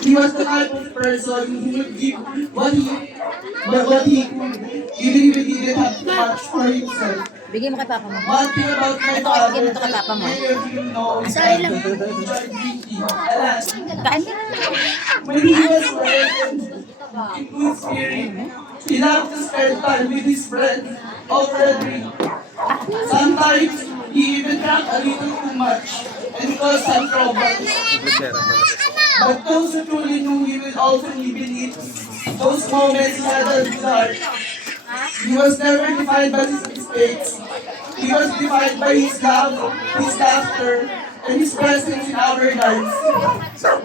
He was the type of person who would give what he could, even if he didn't have too much for himself. Bigay mo kay papa mo. One thing about my Ito, father, bigyan mo to kay papa mo. many of you know, is Sorry that lang. he enjoyed drinking a lot. Kain. When he was present in good spirit, he loved to spend time with his friends over a drink. Sometimes, he even drank a little too much and caused some problems. But those who truly knew he will also live in it. Those moments he had at his heart. He was never defined by his mistakes. He was defined by his love, his laughter, and his presence in our lives. As a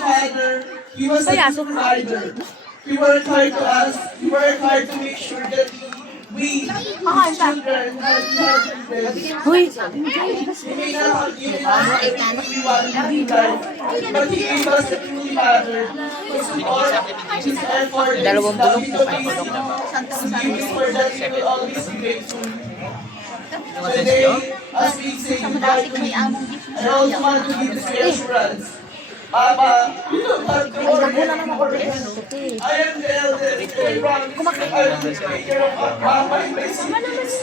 father, he was a good provider. He worked hard to us. He worked hard to make sure that we, his children, had best. Uy! He may not have given us everything we wanted in life, but he gave us a truly mattered. His support, his effort, and his Dalawang love bulok in po the kay basic. Bulok. He is for that we will always be grateful. Today, as we say goodbye to him, I also want to give this reassurance. Papa, you don't have to worry anymore. I am the eldest, and I promise I will take care of Papa and my siblings.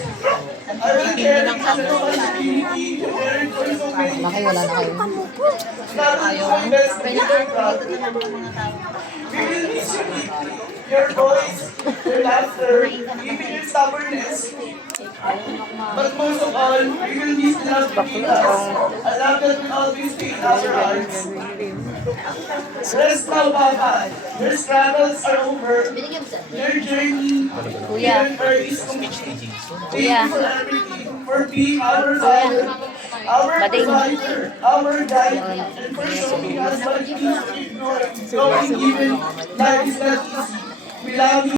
I will care for the responsibility to care for so many. Wala kayo, wala na kayo. Not only my best, but your proud. We will miss you deeply. Your voice, your laughter, even your stubbornness. But most of all, we will miss the love between us. A love that will always be in our hearts. Rest now, Papa. Your struggles are over. Your journey Kuya. here on earth is complete. Thank Kuya. you for everything. For being our father, our Bading. provider, our guide, and for showing us what it means to ignore, knowing even life is not easy. We love you.